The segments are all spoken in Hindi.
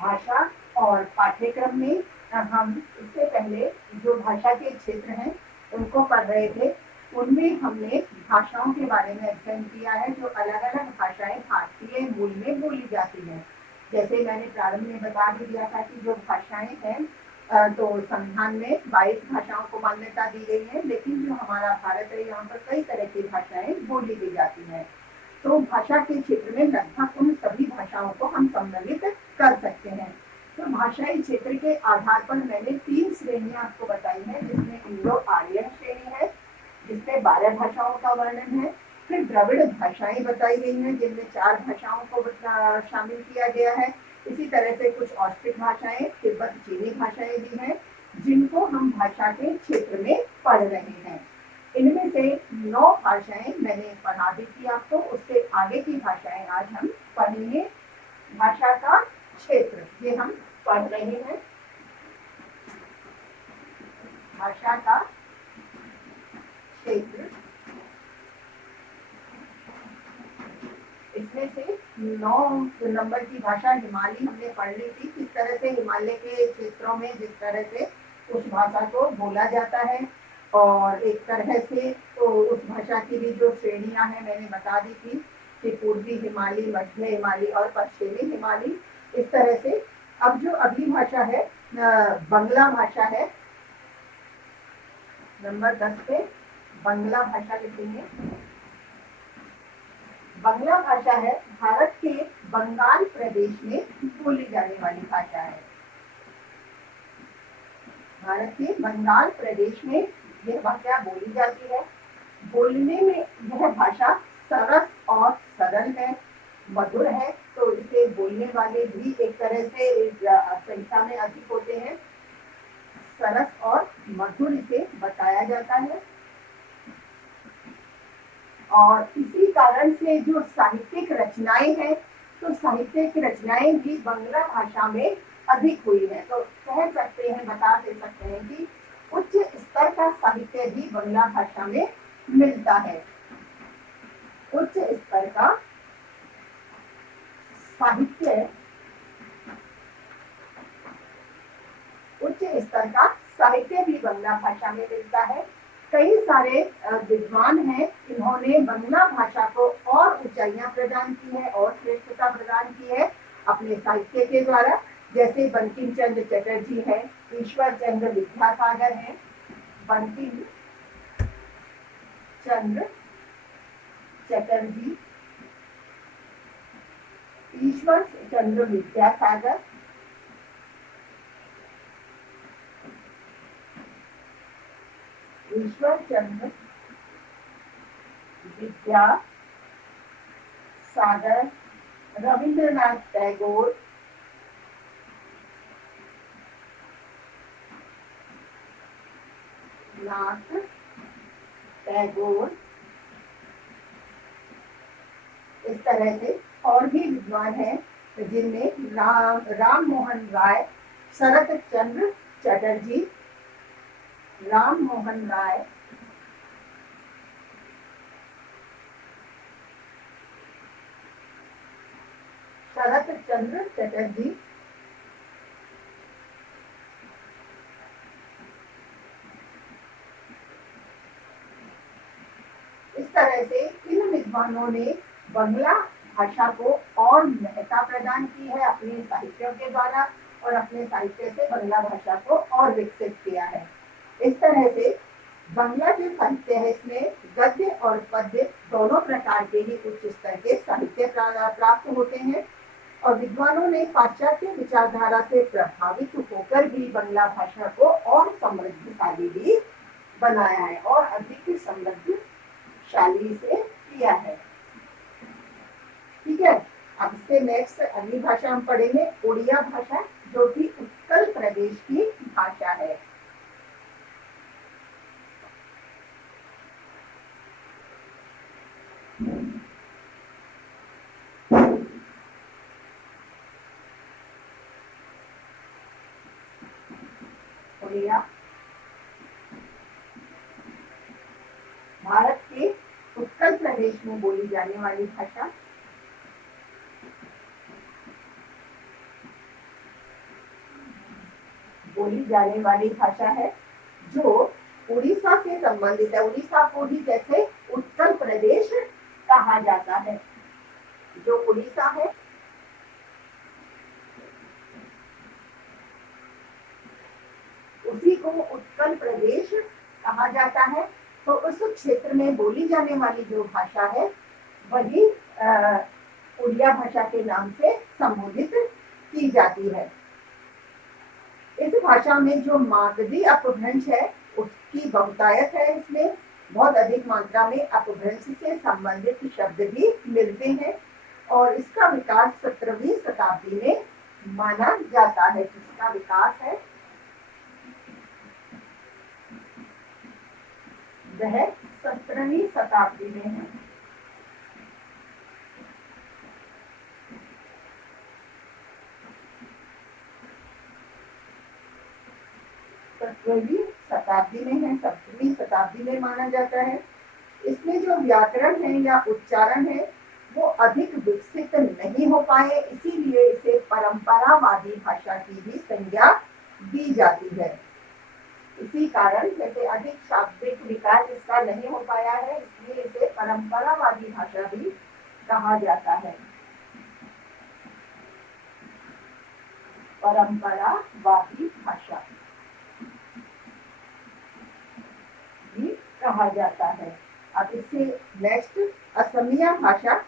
भाषा और पाठ्यक्रम में हम इससे पहले जो भाषा के क्षेत्र हैं उनको पढ़ रहे थे, उनमें हमने भाषाओं के बारे में अध्ययन किया है जो अलग अलग भाषाएं भारतीय मूल में बोली जाती हैं। जैसे मैंने प्रारंभ में बता भी दिया था कि जो भाषाएं हैं तो संविधान में 22 भाषाओं को मान्यता दी गई है, लेकिन जो हमारा भारत है यहाँ पर कई तरह की भाषाएं बोली दी जाती हैं। तो भाषा के क्षेत्र में लगभग उन सभी भाषाओं को हम सम्मिलित कर सकते हैं। तो भाषाई क्षेत्र के आधार पर मैंने 3 श्रेणियां आपको बताई हैं, जिसमें इंडो आर्यन श्रेणी है जिसमें 12 भाषाओं का वर्णन है। फिर द्रविड़ भाषाएं बताई गई हैं जिनमें 4 भाषाओं को शामिल किया गया है। इसी तरह से कुछ ऑस्ट्रिक भाषाएं, तिब्बत चीनी भाषाएं भी हैं जिनको हम भाषा के क्षेत्र में पढ़ रहे हैं। इनमें से 9 भाषाएं मैंने पढ़ा दी थी आपको, उससे आगे की भाषाएं आज हम पढ़ेंगे। भाषा का क्षेत्र ये हम पढ़ रहे हैं, भाषा का क्षेत्र। इसमें से 9 नंबर की भाषा हिमालय हमने पढ़ ली थी, किस तरह से हिमालय के क्षेत्रों में जिस तरह से उस भाषा को बोला जाता है, और एक तरह से तो उस भाषा की भी जो श्रेणियां हैं मैंने बता दी थी कि पूर्वी हिमालय, मध्य हिमालय और पश्चिमी हिमालय, इस तरह से। अब जो अगली भाषा है बंगला भाषा है, नंबर 10 पे बंगला भाषा लिखेंगे। बंगला भाषा है भारत के बंगाल प्रदेश में बोली जाने वाली भाषा है। भारत के बंगाल प्रदेश में यह भाषा बोली जाती है। बोलने में यह भाषा सरस और सरल है, मधुर है, तो इसे बोलने वाले भी एक तरह से संख्या में अधिक होते हैं। सरस और मधुर इसे बताया जाता है, और इसी कारण से जो साहित्यिक रचनाएं हैं, तो साहित्यिक रचनाएं भी बंगला भाषा में अधिक हुई है। तो कह सकते हैं, बता दे सकते हैं कि उच्च स्तर का साहित्य भी बंगला भाषा में मिलता है। उच्च स्तर का साहित्य, उच्च स्तर का साहित्य भी बंगला भाषा में मिलता है। कई सारे विद्वान हैं, इन्होंने बंगला भाषा को और ऊंचाइयां प्रदान की है और श्रेष्ठता प्रदान की है अपने साहित्य के द्वारा। जैसे बंकिम चंद्र चटर्जी है, ईश्वर चंद्र विद्यासागर है। बंकिम चंद्र चटर्जी, ईश्वर चंद्र विद्यासागर, ईश्वर चंद्र विद्यासागर, रविंद्रनाथ टैगोर, नाथ टैगोर, इस तरह से और भी विद्वान हैं जिनमें राम मोहन राय, शरत चंद्र चटर्जी, राम मोहन राय, शरत चंद्र चटर्जी, इस तरह से इन विद्वानों ने बंगला भाषा को और महत्ता प्रदान की है अपने साहित्यों के द्वारा, और अपने साहित्य से बंगला भाषा को और विकसित किया है। इस तरह से बंगला जो साहित्य है इसमें गद्य और पद्य दोनों प्रकार के ही उच्च स्तर के साहित्य प्राप्त होते हैं, और विद्वानों ने पाश्चात्य विचारधारा से प्रभावित होकर भी बंगला भाषा को और समृद्धशाली भी बनाया है और अधिक समृद्धशाली से किया है। ठीक है, अब से नेक्स्ट अगली भाषा हम पढ़ेंगे उड़िया भाषा, जो कि उत्कल प्रदेश की भाषा है। उड़िया भारत के उत्कल प्रदेश में बोली जाने वाली भाषा। बोली जाने वाली भाषा है जो उड़ीसा से संबंधित है। उड़ीसा को भी जैसे उत्तर प्रदेश कहा जाता है। जो उड़ीसा है उसी को उत्तर प्रदेश कहा जाता है। तो उस क्षेत्र में बोली जाने वाली जो भाषा है वही उड़िया भाषा के नाम से संबोधित की जाती है। इस भाषा में जो मागधी अपभ्रंश है उसकी बहुतायत है। इसमें बहुत अधिक मात्रा में अपभ्रंश से संबंधित शब्द भी मिलते हैं और इसका विकास 17वीं शताब्दी में माना जाता है। जिसका विकास है वह 17वीं शताब्दी में है। 17वीं शताब्दी में है, 17वीं शताब्दी में माना जाता है। इसमें जो व्याकरण है या उच्चारण है वो अधिक विकसित नहीं हो पाए, इसीलिए इसे परंपरावादी भाषा की भी संज्ञा दी जाती है। इसी कारण जैसे अधिक शाब्दिक विकास इसका नहीं हो पाया है, इसलिए इसे परंपरावादी भाषा भी कहा जाता है। परंपरावादी भाषा भी कहा जाता है। अब इससे नेक्स्ट असमिया भाषा,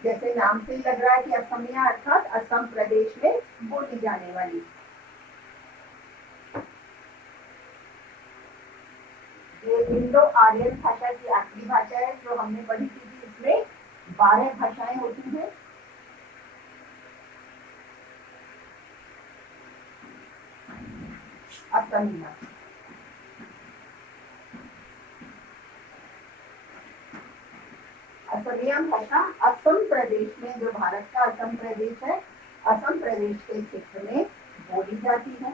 जैसे नाम से लग रहा है कि असमिया अर्थात असम प्रदेश में बोली जाने वाली। ये इंडो आर्यन भाषा की आखिरी भाषा है जो हमने पढ़ी थी। इसमें 12 भाषाएं होती हैं। असमिया असमिया भाषा असम प्रदेश में, जो भारत का असम प्रदेश है, असम प्रदेश के क्षेत्र में बोली जाती है।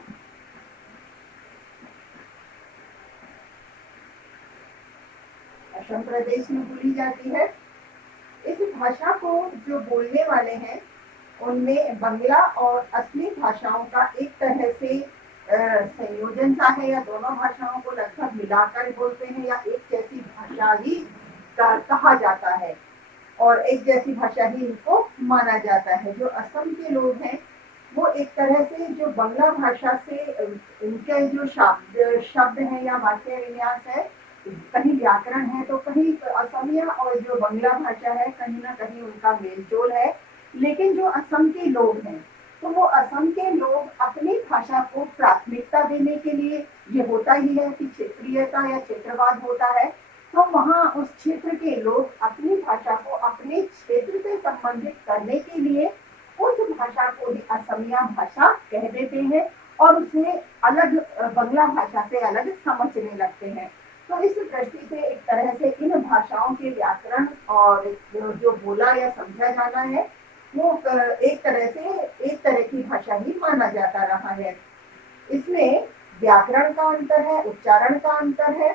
असम प्रदेश में बोली जाती है। इस भाषा को जो बोलने वाले हैं उनमें बंगला और असली भाषाओं का एक तरह से संयोजन सा है, या दोनों भाषाओं को लगभग मिलाकर बोलते हैं, या एक जैसी भाषा ही कहा जाता है और एक जैसी भाषा ही इनको माना जाता है। जो असम के लोग हैं वो एक तरह से जो बंगला भाषा से उनके जो शब्द हैं या वाक्य विन्यास है, कहीं व्याकरण है तो कहीं असमिया और जो बंगला भाषा है कहीं ना कहीं उनका मेलजोल है। लेकिन जो असम के लोग हैं तो वो असम के लोग अपनी भाषा को प्राथमिकता देने के लिए, ये होता ही है कि क्षेत्रीयता या क्षेत्रवाद होता है, तो वहाँ उस क्षेत्र के लोग अपनी भाषा को अपने क्षेत्र से संबंधित करने के लिए उस भाषा को ही असमिया भाषा कह देते हैं और उसे अलग बंगला भाषा से अलग समझने लगते हैं। तो इस दृष्टि से एक तरह से इन भाषाओं के व्याकरण और जो बोला या समझा जाना है वो एक तरह की भाषा ही माना जाता रहा है। इसमें व्याकरण का अंतर है, उच्चारण का अंतर है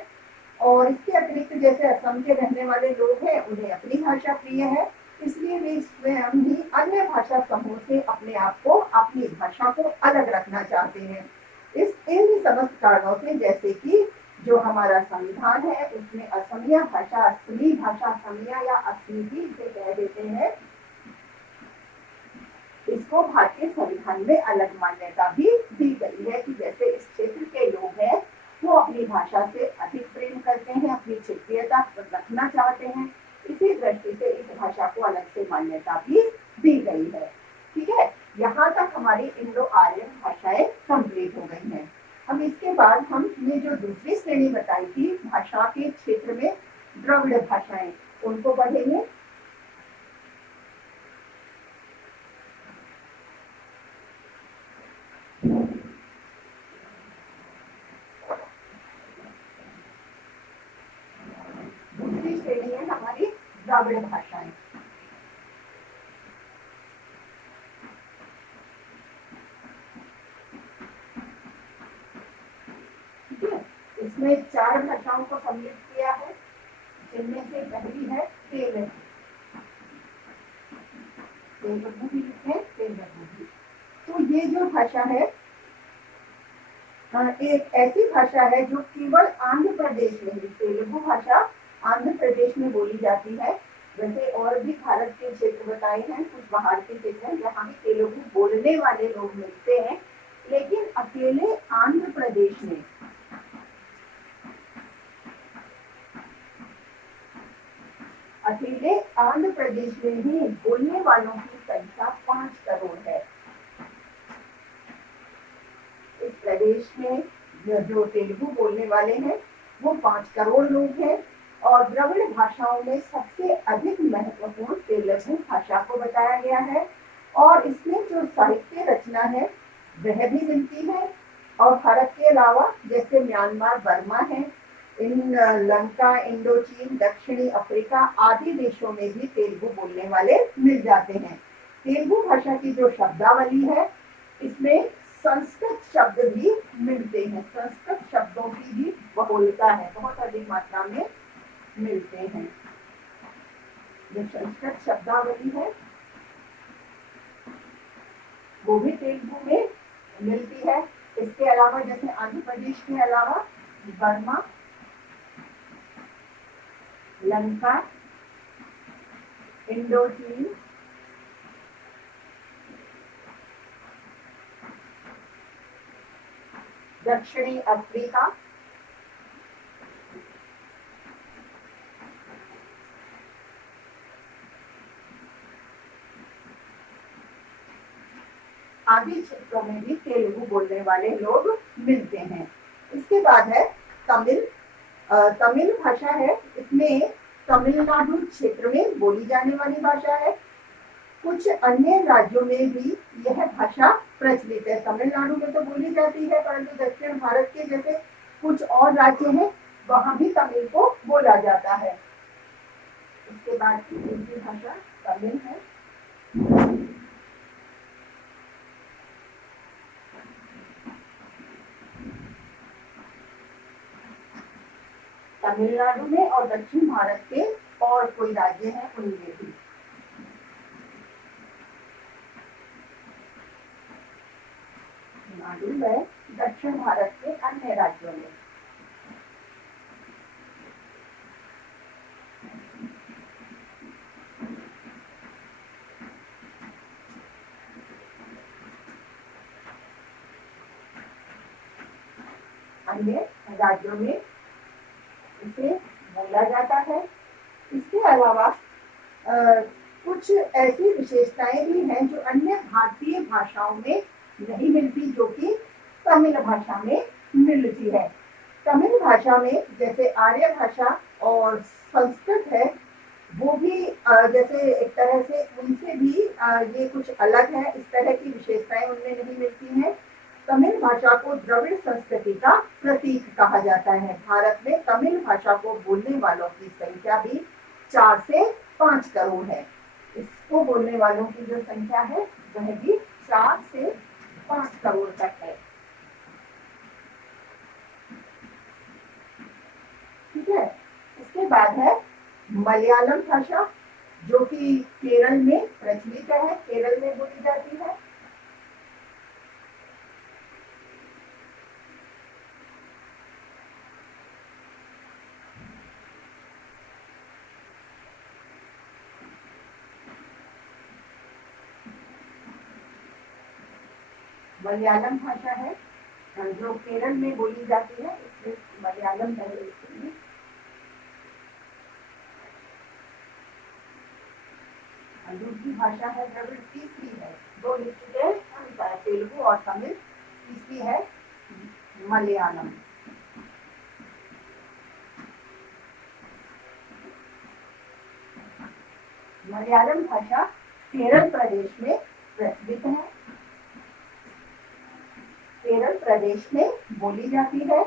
और इसके अतिरिक्त जैसे असम के रहने वाले लोग हैं उन्हें अपनी भाषा प्रिय है, इसलिए वे स्वयं ही अन्य भाषा समूह से अपने आप को, अपनी भाषा को अलग रखना चाहते हैं। इन समस्त कारणों से, जैसे कि जो हमारा संविधान है उसमें असमिया भाषा, असली भाषा असमिया या असली भी इसे कह देते हैं, इसको भारतीय संविधान में अलग मान्यता भी दी गई है कि जैसे इस क्षेत्र के लोग हैं वो अपनी भाषा से अधिक प्रेम करते हैं, अपनी क्षेत्रीयता रखना चाहते हैं, इसी दृष्टि से इस भाषा को अलग से मान्यता भी दी गई है। ठीक है, यहाँ तक हमारी इंडो आर्यन भाषाएं कंप्लीट हो गई हैं। अब इसके बाद हमने जो दूसरी श्रेणी बताई थी भाषा के क्षेत्र में द्रविड़ भाषाएं, उनको पढ़ेंगे। दूसरी श्रेणी है हमारी द्रविड़ भाषाएं। इसमें 4 भाषाओं को सम्मिलित किया है, जिनमें से पहली है तेलुगु। तेलुगु भी लिखे तेलुगु भी। तो ये जो भाषा है एक ऐसी भाषा है जो केवल आंध्र प्रदेश में ही, तेलुगु भाषा आंध्र प्रदेश में बोली जाती है। वैसे और भी भारत के क्षेत्र बताए हैं, कुछ बाहर के क्षेत्र हैं जहाँ भी तेलुगु बोलने वाले लोग मिलते हैं, लेकिन अकेले आंध्र प्रदेश में ही बोलने वालों की संख्या 5 करोड़ है। इस प्रदेश में जो तेलुगु बोलने वाले हैं वो 5 करोड़ लोग हैं। और द्रविड़ भाषाओं में सबसे अधिक महत्वपूर्ण तेलुगु भाषा को बताया गया है। और इसमें जो साहित्य रचना है वह भी मिलती है। और भारत के अलावा जैसे म्यांमार, बर्मा है, इन लंका, इंडोचीन, दक्षिणी अफ्रीका आदि देशों में भी तेलुगु बोलने वाले मिल जाते हैं। तेलुगु भाषा की जो शब्दावली है इसमें संस्कृत शब्द भी मिलते हैं। संस्कृत शब्दों की भी बहुलता है, बहुत अधिक मात्रा में मिलते हैं। जो संस्कृत शब्दावली है वो भी तेलुगु में मिलती है। इसके अलावा जैसे आंध्र प्रदेश के अलावा बर्मा, लंका, इंडोचीन, दक्षिणी अफ्रीका, आदि क्षेत्रों में भी तेलुगु बोलने वाले लोग मिलते हैं। इसके बाद है तमिल। तमिल भाषा है, इसमें तमिलनाडु क्षेत्र में बोली जाने वाली भाषा है। कुछ अन्य राज्यों में भी यह भाषा प्रचलित है। तमिलनाडु में तो बोली जाती है, परंतु दक्षिण भारत के जैसे कुछ और राज्य हैं वहां भी तमिल को बोला जाता है। इसके बाद की दूसरी भाषा तमिल है। तमिलनाडु में और दक्षिण भारत के और कोई राज्य हैं उनमें भी। तमिलनाडु में दक्षिण भारत के अन्य राज्यों में। अन्य राज्यों में इसे बोला जाता है। इसके अलावा कुछ ऐसी विशेषताएं भी हैं जो अन्य भारतीय भाषाओं में नहीं मिलती, जो कि तमिल भाषा में मिलती है। तमिल भाषा में जैसे आर्य भाषा और संस्कृत है, वो भी जैसे एक तरह से उनसे भी ये कुछ अलग है। इस तरह की विशेषताएं उनमें नहीं मिलती हैं। तमिल भाषा को द्रविड़ संस्कृति का प्रतीक कहा जाता है। भारत में तमिल भाषा को बोलने वालों की संख्या भी 4 से 5 करोड़ है। इसको बोलने वालों की जो संख्या है वह भी 4 से 5 करोड़ तक है। ठीक है। इसके बाद है मलयालम भाषा, जो कि केरल में प्रचलित है, केरल में बोली जाती है। मलयालम भाषा है जो केरल में बोली जाती है, इसलिए मलयालम है। दूसरी भाषा है द्रविड़, तीसरी है, दो लिख चुके हैं तेलुगु और तमिल, तीसरी है मलयालम। मलयालम भाषा केरल प्रदेश में प्रचलित है, केरल प्रदेश में बोली जाती है।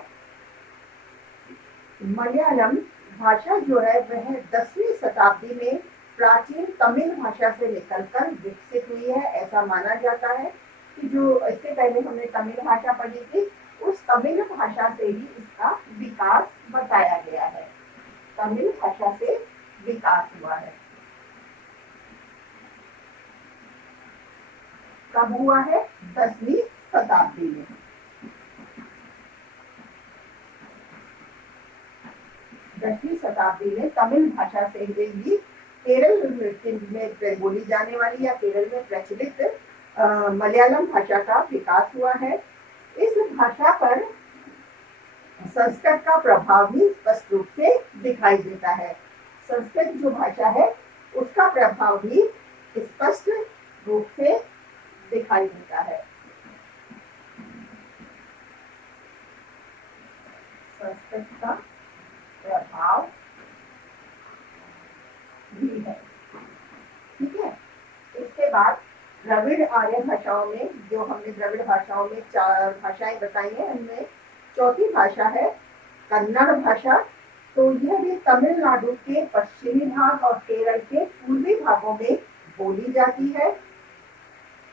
मलयालम भाषा जो है वह 10वीं शताब्दी में प्राचीन तमिल भाषा से निकलकर विकसित हुई है। ऐसा माना जाता है कि जो इससे पहले हमने तमिल भाषा पढ़ी थी, उस तमिल भाषा से ही इसका विकास बताया गया है। तमिल भाषा से विकास हुआ है। कब हुआ है? 10वीं शताब्दी में। 10वीं शताब्दी में तमिल भाषा से ही केरल में बोली जाने वाली या केरल में प्रचलित मलयालम भाषा का विकास हुआ है। इस भाषा पर संस्कृत का प्रभाव भी स्पष्ट रूप से दिखाई देता है। संस्कृत जो भाषा है उसका प्रभाव भी स्पष्ट रूप से दिखाई देता है। संस्कृत का प्रभाव भी है। ठीक है। इसके बाद द्रविड़ आर्य भाषाओं में, जो हमने द्रविड़ भाषाओं में 4 भाषाएं बताई हैं, उनमें चौथी भाषा है कन्नड़ भाषा। तो यह भी तमिलनाडु के पश्चिमी भाग और केरल के पूर्वी भागों में बोली जाती है।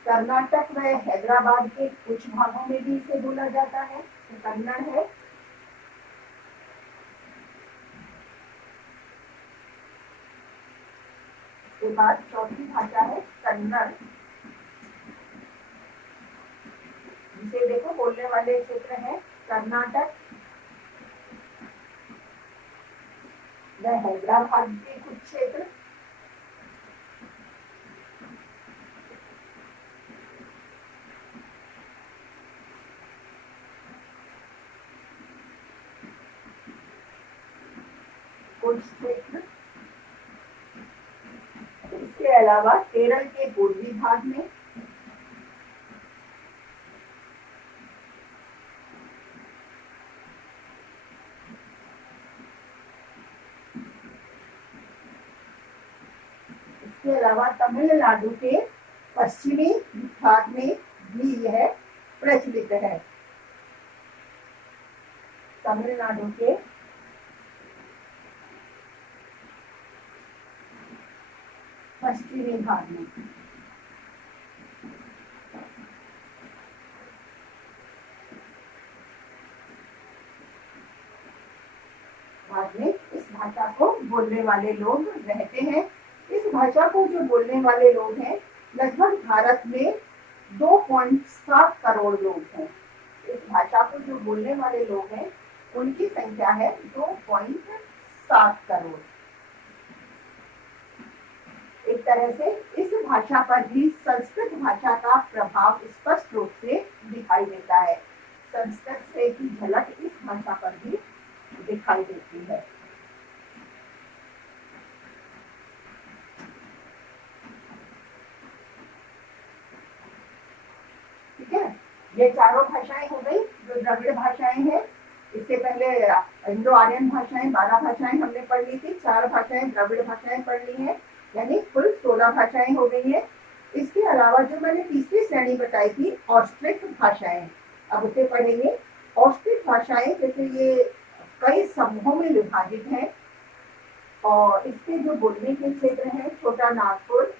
कर्नाटक व हैदराबाद के कुछ भागों में भी इसे बोला जाता है। तो कन्नड़ है। इसके बाद चौथी भाषा है कन्नड़, जिसे देखो बोलने वाले क्षेत्र हैं कर्नाटक व हैदराबाद के कुछ क्षेत्र, इसके अलावा केरल के पूर्वी भाग में, इसके अलावा तमिलनाडु के पश्चिमी भाग में भी यह प्रचलित है। तमिलनाडु के पश्चिमी भाग में। बाद में इस भाषा को बोलने वाले लोग रहते हैं। इस भाषा को जो बोलने वाले लोग हैं, लगभग भारत में 2.7 करोड़ लोग हैं। इस भाषा को जो बोलने वाले लोग हैं उनकी संख्या है 2.7 करोड़। एक तरह से इस भाषा पर भी संस्कृत भाषा का प्रभाव स्पष्ट रूप से दिखाई देता है। संस्कृत से की झलक इस भाषा पर भी दिखाई देती है। ठीक है। ये चारों भाषाएं हो गई जो द्रविड़ भाषाएं हैं। इससे पहले इंडो आर्यन भाषाएं 12 भाषाएं हमने पढ़ ली थी, 4 भाषाएं द्रविड़ भाषाएं पढ़ ली हैं, यानी कुल 16 भाषाएं हो गई हैं। इसके अलावा जो मैंने तीसरी श्रेणी बताई थी ऑस्ट्रिक भाषाएं, अब उसे पढ़ेंगे। ऑस्ट्रिक भाषाएं जैसे ये कई समूहों में विभाजित हैं और इसके जो बोलने के क्षेत्र हैं छोटा नागपुर।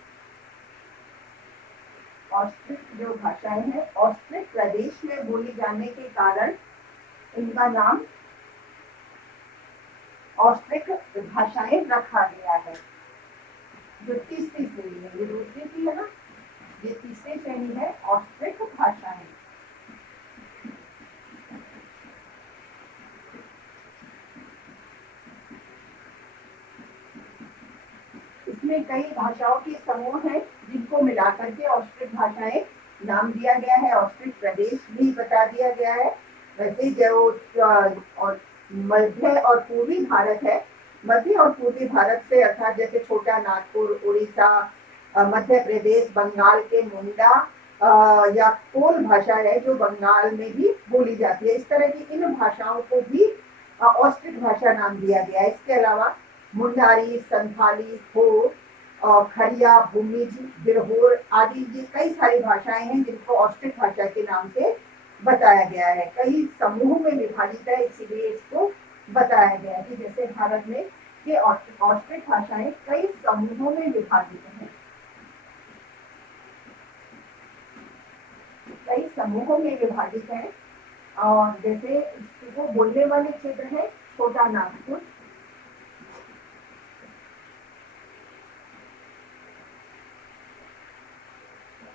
ऑस्ट्रिक जो भाषाएं हैं ऑस्ट्रिक प्रदेश में बोली जाने के कारण इनका नाम ऑस्ट्रिक भाषाएं रखा गया है। जो तीसरी श्रेणी है, ये दूसरी थी है ना, ये तीसरी श्रेणी है ऑस्ट्रिक भाषाएं। इसमें कई भाषाओं के समूह हैं जिनको मिलाकर के ऑस्ट्रिक भाषाएं नाम दिया गया है। ऑस्ट्रिक प्रदेश भी बता दिया गया है। वैसे जो और मध्य और पूर्वी भारत है, मध्य और पूर्वी भारत से अर्थात जैसे छोटा नागपुर, उड़ीसा, मध्य प्रदेश, बंगाल के मुंडा या कोल भाषा है जो बंगाल में भी बोली जाती है। इस तरह की इन भाषाओं को भी ऑस्ट्रिक भाषा नाम दिया गया है। इसके अलावा मुंडारी, संथाली, हो, खरिया, भूमिज, बिरहोर आदि ये कई सारी भाषाएं हैं जिनको ऑस्ट्रिक भाषा के नाम से बताया गया है। कई समूहों में विभाजित है, इसीलिए इसको बताया गया है कि जैसे भारत में ये ऑस्ट्रिक भाषाएं कई समूहों में विभाजित हैं, कई समूहों में विभाजित हैं। और जैसे इसको बोलने वाले क्षेत्र है छोटा नागपुर,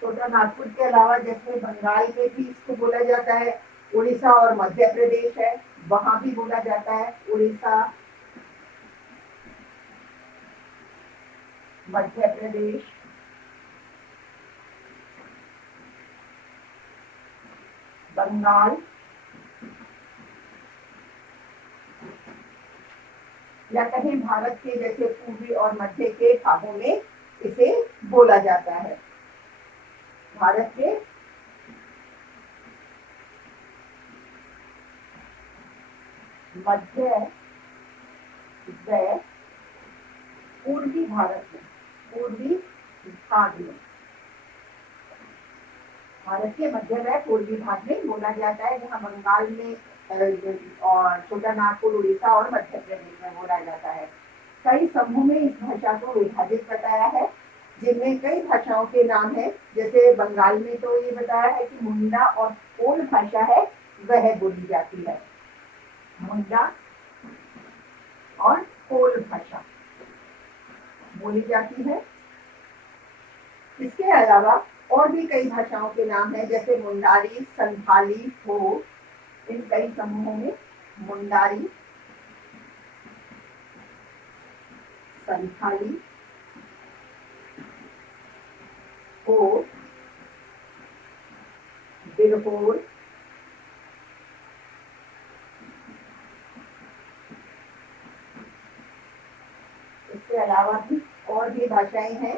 छोटा नागपुर के अलावा जैसे बंगाल में भी इसको बोला जाता है, उड़ीसा और मध्य प्रदेश है वहां भी बोला जाता है। उड़ीसा, मध्य प्रदेश, बंगाल या कहीं भारत के जैसे पूर्वी और मध्य के भागों में इसे बोला जाता है। भारत के मध्य व पूर्वी भारत में, पूर्वी भाग में, भारत के मध्य व पूर्वी भाग में बोला जाता है, जहाँ बंगाल में और छोटा नागपुर, उड़ीसा और मध्य प्रदेश में बोला जाता है। कई समूह में इस भाषा को विभाजित बताया है, जिनमें कई भाषाओं के नाम है। जैसे बंगाल में तो ये बताया है कि मुंडा और कोल भाषा है वह बोली जाती है, मुंडा और कोल भाषा बोली जाती है। इसके अलावा और भी कई भाषाओं के नाम है, जैसे मुंडारी, संथाली, हो। इन कई समूहों में मुंडारी, संथाली, हो, बिरहोर, इसके अलावा भी और भी भाषाएं हैं,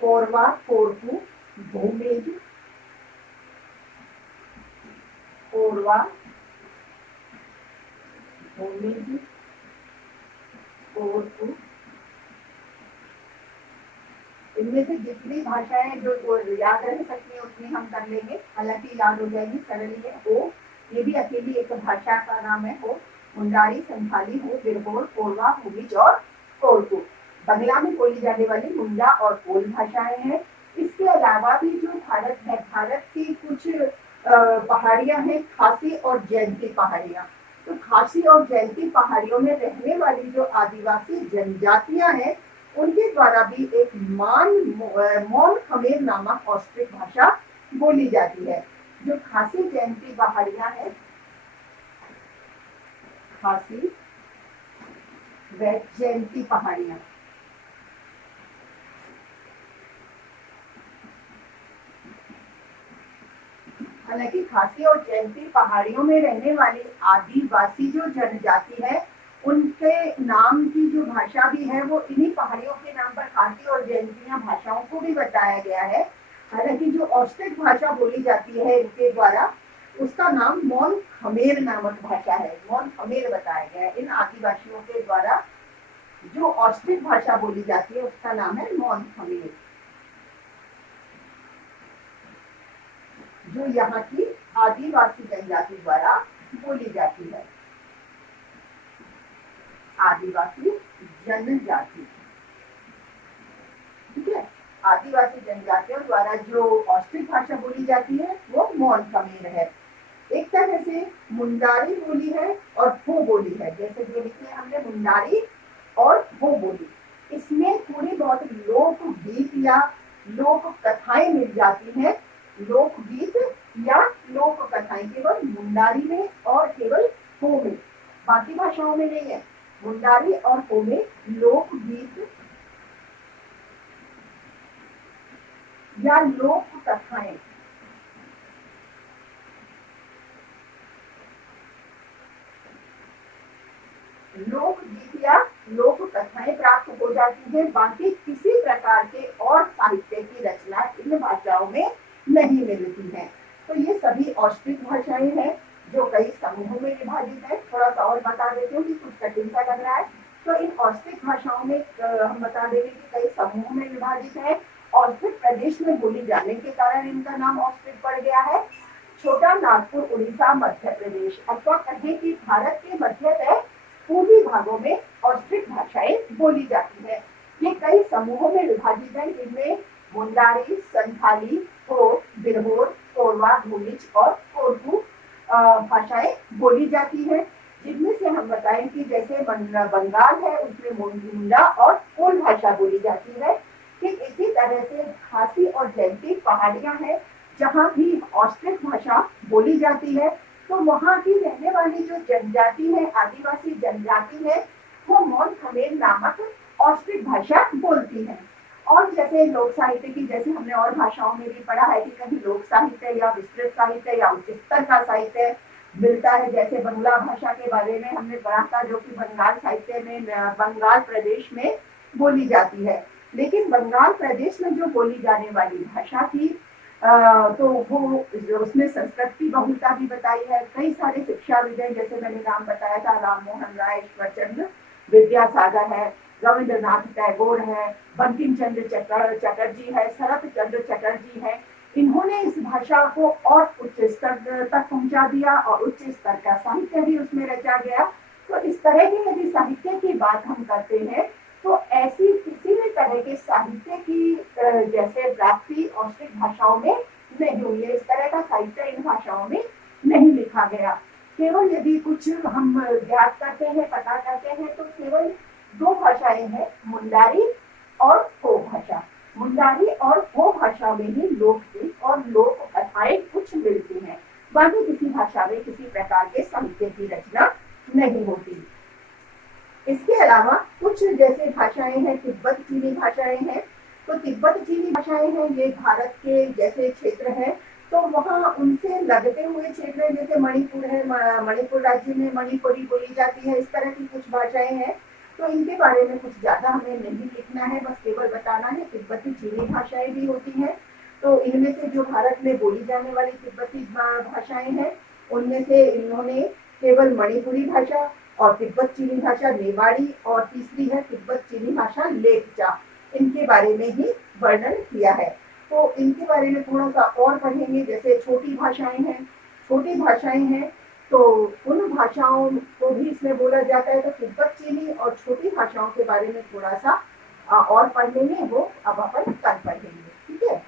कोरवा, कोरकू, भूमेज, कोरवा, भूमेज, कोरकू। इनमें से जितनी भाषाएं जो याद रह सकती है उतनी हम कर लेंगे, हालांकि याद हो जाएगी, सरल है। हो ये भी अकेली एक भाषा का नाम है, हो। मुंडारी, संथाली, हो, बिरहोर, कोरवा, भूमिज और कोरकू बंगला में बोली जाने वाली मुंडा और कोल भाषाएं हैं। इसके अलावा भी जो भारत है, भारत की कुछ पहाड़ियां हैं, खासी और जयंती पहाड़ियां। तो खासी और जयंती पहाड़ियों में रहने वाली जो आदिवासी जनजातियां हैं, उनके द्वारा भी एक मौन खमेर नामक ऑस्ट्रिक भाषा बोली जाती है। जो खासी जयंती पहाड़ियां हैं, खासी व जयंती पहाड़ियां, हालांकि खासी और जयंती पहाड़ियों में रहने वाली आदिवासी जो जनजाति है, उनके नाम की जो भाषा भी है वो इन्हीं पहाड़ियों के नाम पर खासी और जयंतियां भाषाओं को भी बताया गया है। हालांकि जो ऑस्ट्रिक भाषा बोली जाती है इनके द्वारा, उसका नाम मौन खमेर नामक भाषा है, मौन खमेर बताया गया है। इन आदिवासियों के द्वारा जो ऑस्ट्रिक भाषा बोली जाती है उसका नाम है मौन खमेर, जो यहाँ की आदिवासी जनजाति द्वारा बोली जाती है। आदिवासी जनजाति, ठीक है। आदिवासी जनजातियों द्वारा जो ऑस्ट्रिक भाषा बोली जाती है वो मौन खमेर है। एक तरह से मुंडारी बोली है और हो बोली है, जैसे जो लिखे हमने मुंडारी और हो बोली। इसमें थोड़ी बहुत लोक गीत या लोक कथाएं मिल जाती हैं, लोकगीत या लोक कथाएं केवल मुंडारी में और केवल हो में, बाकी भाषाओं में नहीं है। मुंडारी और हो में लोकगीत या लोक कथाएं, लोकगीत या लोक कथाएं प्राप्त हो जाती है। बाकी किसी प्रकार के और साहित्य की रचना इन भाषाओं में नहीं मिलती है। तो ये सभी ऑस्ट्रिक भाषाएं हैं जो कई समूहों में विभाजित है। थोड़ा सा और बता देती हूँ कि कुछ कठिन सा लग रहा है। तो इन ऑस्ट्रिक भाषाओं में हम बता देंगे कि कई समूहों में विभाजित है। ऑस्ट्रिक प्रदेश में बोली जाने के कारण इनका नाम ऑस्ट्रिक पड़ गया है। छोटा नागपुर, उड़ीसा, मध्य प्रदेश, अथवा कहें कि भारत के मध्य पूर्वी भागों में ऑस्ट्रिक भाषाएं बोली जाती है। ये कई समूहों में विभाजित है, जिनमें मुंडारी, संथाली, हो, बिरहोर, कोरवा, भूमिज और कोरकू भाषाएं बोली जाती है। जिनमें से हम बताएं कि जैसे बंगाल है उसमें मुंडा और कोल भाषा बोली जाती है। ठीक इसी तरह से खासी और जयंती पहाड़ियां हैं जहाँ भी ऑस्ट्रिक भाषा बोली जाती है। तो वहाँ की रहने वाली जो जनजाति है, आदिवासी जनजाति है, वो मौन खमेर नामक ऑस्ट्रिक भाषा बोलती है। और जैसे लोक साहित्य की, जैसे हमने और भाषाओं में भी पढ़ा है कि कहीं लोक साहित्य या विस्तृत साहित्य या उच्च स्तर का साहित्य मिलता है। जैसे बंगला भाषा के बारे में हमने पढ़ा था, जो कि बंगाल साहित्य में, बंगाल प्रदेश में बोली जाती है। लेकिन बंगाल प्रदेश में जो बोली जाने वाली भाषा थी, तो वो उसमें संस्कृत की बहुलता भी बताई है। कई सारे शिक्षाविद, जैसे मैंने नाम बताया था, राम मोहन राय, ईश्वरचंद्र विद्यासागर है, रविंद्रनाथ टैगोर है, बंकिम चंद्र चटर्जी है, शरत चंद्र चटर्जी है। इन्होंने इस भाषा को और उच्च स्तर तक पहुंचा दिया और उच्च स्तर का साहित्य भी उसमें रचा गया। तो इस तरह की यदि साहित्य की बात हम करते हैं, तो ऐसी किसी भी तरह के साहित्य की जैसे प्राप्ति औष्टिक भाषाओं में नहीं हुई है। इस तरह का साहित्य इन भाषाओं में नहीं लिखा गया। केवल यदि कुछ हम ज्ञात करते हैं, पता करते हैं, तो केवल दो भाषाएं हैं, मुंडारी और हो भाषा। मुंडारी और हो भाषा में ही लोकगीत और लोक कथाएं कुछ मिलती हैं, बाकी किसी भाषा में किसी प्रकार के साहित्य की रचना नहीं होती। इसके अलावा कुछ जैसे भाषाएं हैं, तिब्बत चीनी भाषाएं हैं। तो तिब्बत चीनी भाषाएं हैं, ये भारत के जैसे क्षेत्र है, तो वहाँ उनसे लगते हुए क्षेत्र, जैसे मणिपुर है, मणिपुर राज्य में मणिपुरी बोली जाती है। इस तरह की कुछ भाषाएं हैं, तो इनके बारे में कुछ ज्यादा हमें नहीं लिखना है, बस केवल बताना है तिब्बती चीनी भाषाएं भी होती हैं। तो इनमें से जो भारत में बोली जाने वाली तिब्बती भाषाएं हैं, उनमें से इन्होंने केवल मणिपुरी भाषा और तिब्बत चीनी भाषा नेवाड़ी, और तीसरी है तिब्बत चीनी भाषा लेप्चा, इनके बारे में ही वर्णन किया है। तो इनके बारे में थोड़ा सा और पढ़ेंगे। जैसे छोटी भाषाएं हैं, छोटी भाषाएं हैं तो उन भाषाओं को भी इसमें बोला जाता है। तो तिब्बत चीनी और छोटी भाषाओं के बारे में थोड़ा सा और पढ़ लेंगे, वो अब अपन कल पढ़ेंगे। ठीक है।